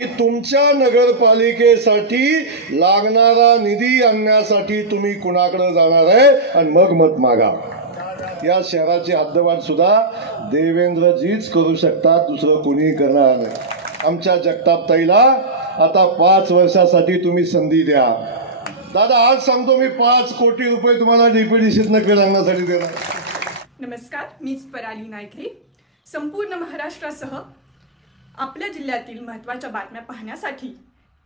की तुमच्या नगरपालिकेसाठी लागणारा निधी आणण्यासाठी तुम्ही कुणाकडे जाणार आहे आणि मग मत मागा. या शहराची हद्दवाढ सुद्धा देवेंद्रजीच करू शकतात, दुसरं कोणी करणार नाही. आमच्या जगतापताईला आता 5 वर्षासाठी तुम्ही संधी द्या. दादा आज सांगतो मी 5 कोटी रुपये तुम्हाला डीपीडीसीतनं क्रीडांगणासाठी देणार. नमस्कार, मीच पराली नायकरी. संपूर्ण महाराष्ट्रासह आपल्या जिल्ह्यातील महत्त्वाच्या बातम्या पाहण्यासाठी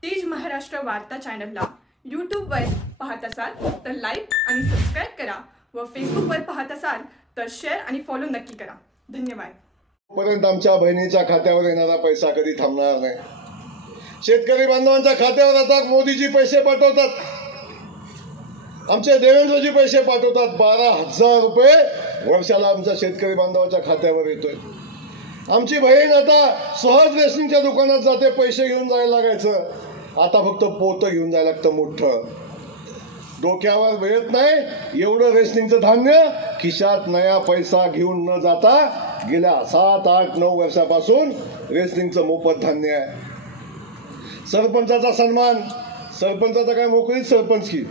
तेज महाराष्ट्र वार्ता चॅनलला यूट्यूबवर पाहत असाल तर लाईक आणि सबस्क्राईब करा व फेसबुकवर पाहत असाल तर शेअर आणि फॉलो नक्की करा. धन्यवाद. पर्यंत आमच्या बहिणीच्या खात्यावर येणारा पैसा कधी थांबणार नाही. शेतकरी बांधवांच्या खात्यावर आता मोदीजी पैसे पाठवतात, आमचे देवेंद्रजी पैसे पाठवतात. 12,000 रुपये वर्षाला आमच्या शेतकरी बांधवाच्या खात्यावर येतोय. आमची बहीण आता सहज रेशनिंगच्या दुकानात जाते, पैसे घेऊन जायला लागायचं, आता फक्त पोतं घेऊन जायला लागतं मोठं. डोक्यावर वेळत नाही एवढं रेशनिंगचं धान्य, खिशात नया पैसा घेऊन न जाता गेल्या 7, 8, 9 वर्षापासून रेशनिंगचं मोफत धान्य आहे. सरपंचाचा सन्मान, सरपंचाचा काय मोकळीच सरपंच की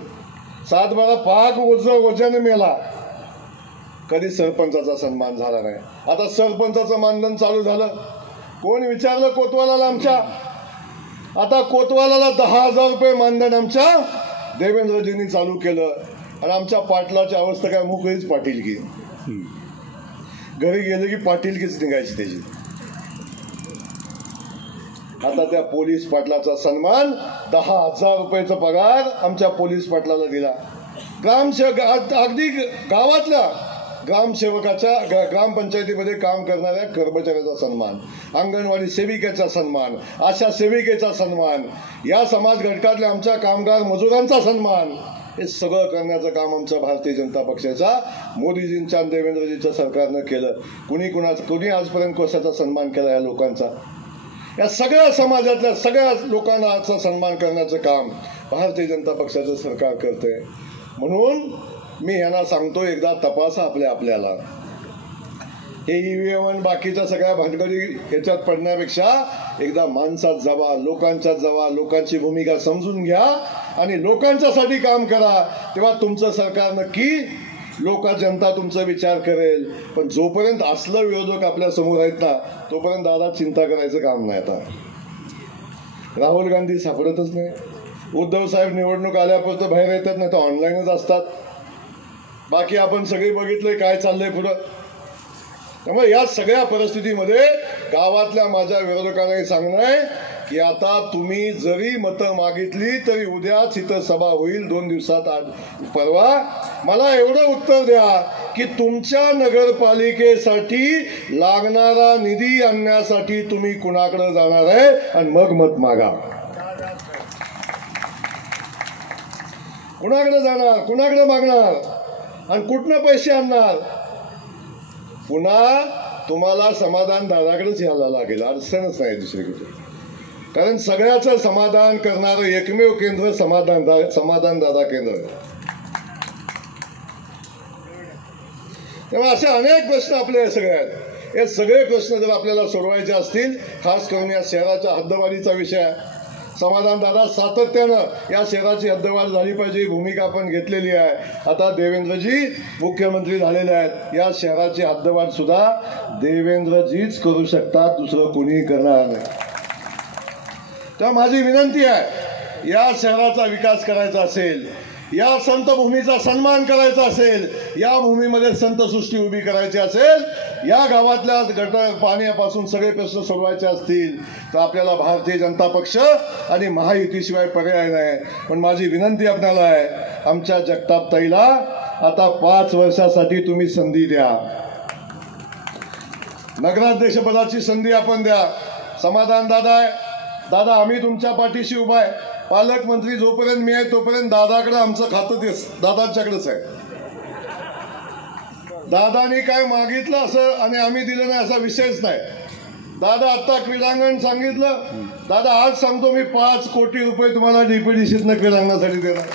7-12 पाक ओझ्याने मेला, कधी सरपंचाचा सन्मान झाला नाही. आता सरपंचाचं मानधन चालू झालं. कोण विचारलं कोतवालाला आमच्या? आता कोतवालाला 10,000 रुपये मानधन आमच्या देवेंद्रजींनी चालू केलं. आणि आमच्या पाटलाची अवस्था काय मोकळीच पाटील की, घरी गेले की पाटीलकीच निघायची त्याची. आता त्या पोलीस पाटलाचा सन्मान 10,000 रुपयाचा पगार आमच्या पोलीस पाटलाला दिला. ग्रामसेवक अगदी गावातल्या ग्रामसेवकाच्या ग्रामपंचायतीमध्ये काम करणाऱ्या कर्मचाऱ्याचा सन्मान, अंगणवाडी सेविकेचा सन्मान, आशा सेविकेचा सन्मान, या समाज घटकातल्या आमच्या कामगार मजुरांचा सन्मान, हे सगळं करण्याचं काम आमचं भारतीय जनता पक्षाचा मोदीजींच्या आणि देवेंद्रजींच्या सरकारनं केलं. कुणी आजपर्यंत कशाचा सन्मान केला या लोकांचा? या सगळ्या समाजातल्या सगळ्या लोकांना सन्मान करण्याचं काम भारतीय जनता पक्षाचं सरकार करते. म्हणून मी यांना सांगतो, एकदा तपासा आपल्याला. हे ईव्हीएम बाकीच्या सगळ्या भानगडी ह्याच्यात पडण्यापेक्षा एकदा माणसात जावा, लोकांच्यात जावा, लोकांची भूमिका समजून घ्या आणि लोकांच्यासाठी काम करा. तेव्हा तुमचं सरकार नक्की जनता तुमचा विचार करेल. पण जोपर्यंत असलं विरोधक आपल्या समोर आहेत ना, तोपर्यंत दादा चिंता करायचं काम नाही. आता राहुल गांधी सापडतच नाही, उद्धव साहेब निवडणूक आल्यापर्यंत बाहेर येतात, नाही तर ऑनलाईनच असतात. बाकी आपण सगळे बघितलंय काय चाललंय पुढं. त्यामुळे या सगळ्या परिस्थितीमध्ये गावातल्या माझ्या विरोधकांना सांगणं आहे की आता तुम्ही जरी मतं मागितली तरी उद्याच इथं सभा होईल, 2 दिवसात परवा. मला एवढं उत्तर द्या की तुमच्या नगरपालिकेसाठी लागणारा निधी आणण्यासाठी तुम्ही कुणाकडे जाणार आहे आणि मग मत मागा. कुणाकडे जाणार, कुणाकडे मागणार आणि कुठनं पैसे आणणार? पुन्हा तुम्हाला समाधान दादाकडेच यायला लागेल, अडचणच नाही दुसरीकडे. कारण सगळ्याचं समाधान करणारं एकमेव केंद्र समाधान दादा केंद्र. तेव्हा असे अनेक प्रश्न आपले सगळ्यात, हे सगळे प्रश्न जर आपल्याला सोडवायचे असतील, खास करून या शहराच्या हद्दवाढीचा विषय, समाधान दादा सातत्यानं या शहराची हद्दवाढ झाली पाहिजे ही भूमिका आपण घेतलेली आहे. आता देवेंद्रजी मुख्यमंत्री झालेले आहेत, या शहराची हद्दवाढ सुद्धा देवेंद्रजीच करू शकतात, दुसरं कोणी करणार नाही. तेव्हा माझी विनंती आहे, या शहराचा विकास करायचा असेल, या संत भूमीचा सन्मान करायचा असेल, या भूमीमध्ये संतसृष्टी उभी करायची असेल, या गावातल्या गटर पाण्यापासून सगळे प्रश्न सोडवायचे असतील तर आपल्याला भारतीय जनता पक्ष आणि महायुतीशिवाय पर्याय नाही. पण माझी विनंती आपल्याला आहे, आमच्या जगतापताईला आता 5 वर्षासाठी तुम्ही संधी द्या. नगराध्यक्षपदाची संधी आपण द्या. समाधान दादा आहे, दादा आम्ही तुमच्या पाठीशी उभा आहे. पालकमंत्री जोपर्यंत मी आहे तोपर्यंत दादाकडे आमचं खातं दादांच्याकडेच आहे. दादानी काय मागितलं असं आणि आम्ही दिलं नाही असा विषयच नाही. दादा आता क्रीडांगण सांगितलं, दादा आज सांगतो मी 5 कोटी रुपये तुम्हाला डीपीडीसीतनं क्रीडांगणासाठी देणार.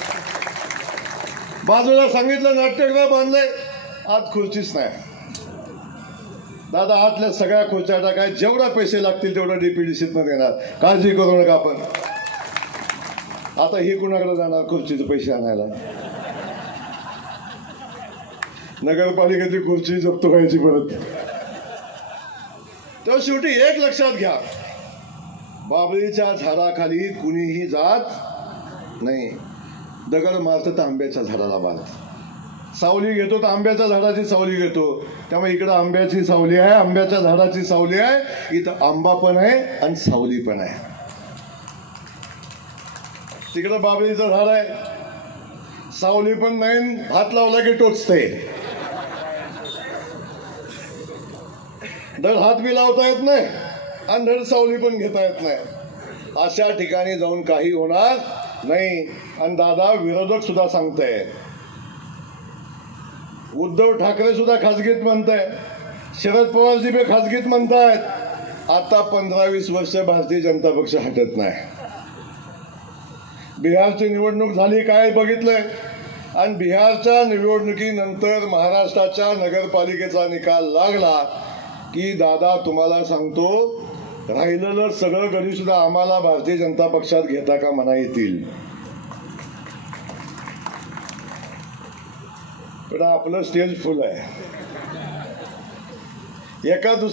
बाजूला सांगितलं नाट्यगृह बांधलंय, आज खुर्चीच नाही. दादा आतल्या सगळ्या खुर्च्या टाकाय, जेवढा पैसे लागतील तेवढं डीपीडीसीतनं देणार, काळजी करू नका. आपण आता ही कुणाकडे जाणार खुर्चीचे पैसे आणायला? नगरपालिकेची खुर्ची जप्त व्हायची परत. तर शेवटी एक लक्षात घ्या, बाबळीच्या झाडाखाली कुणीही जात नाही. दगड मारतं तर आंब्याच्या झाडाला बांधत, सावली घेतो तर आंब्याच्या झाडाची सावली घेतो. त्यामुळे इकडं आंब्याची सावली आहे, आंब्याच्या झाडाची सावली आहे, इथं आंबा पण आहे आणि सावली पण आहे. तिकडं बाबळीचं झाड आहे, सावली पण नाही, हात लावला की टोचते. धड हात बी लावता येत नाही आणि धड सावली पण घेता येत नाही. अशा ठिकाणी जाऊन काही होणार नाही. आणि दादा विरोधक सुद्धा सांगताय, उद्धव ठाकरे सुद्धा खासगीत म्हणताय, शरद पवारजी बी खासगीत म्हणतायत. आता 15-20 वर्ष भारतीय जनता पक्ष हटत नाही. बिहारची निवडणूक झाली, काय बघितलंय? आणि बिहारच्या निवडणुकीनंतर महाराष्ट्राच्या नगरपालिकेचा निकाल लागला की दादा तुम्हाला सांगतो, राहिलेलं सगळं गडी सुद्धा आम्हाला भारतीय जनता पक्षात घेता का म्हणा येतील. पण आपलं स्टेज फुल आहे. एका दुसऱ्या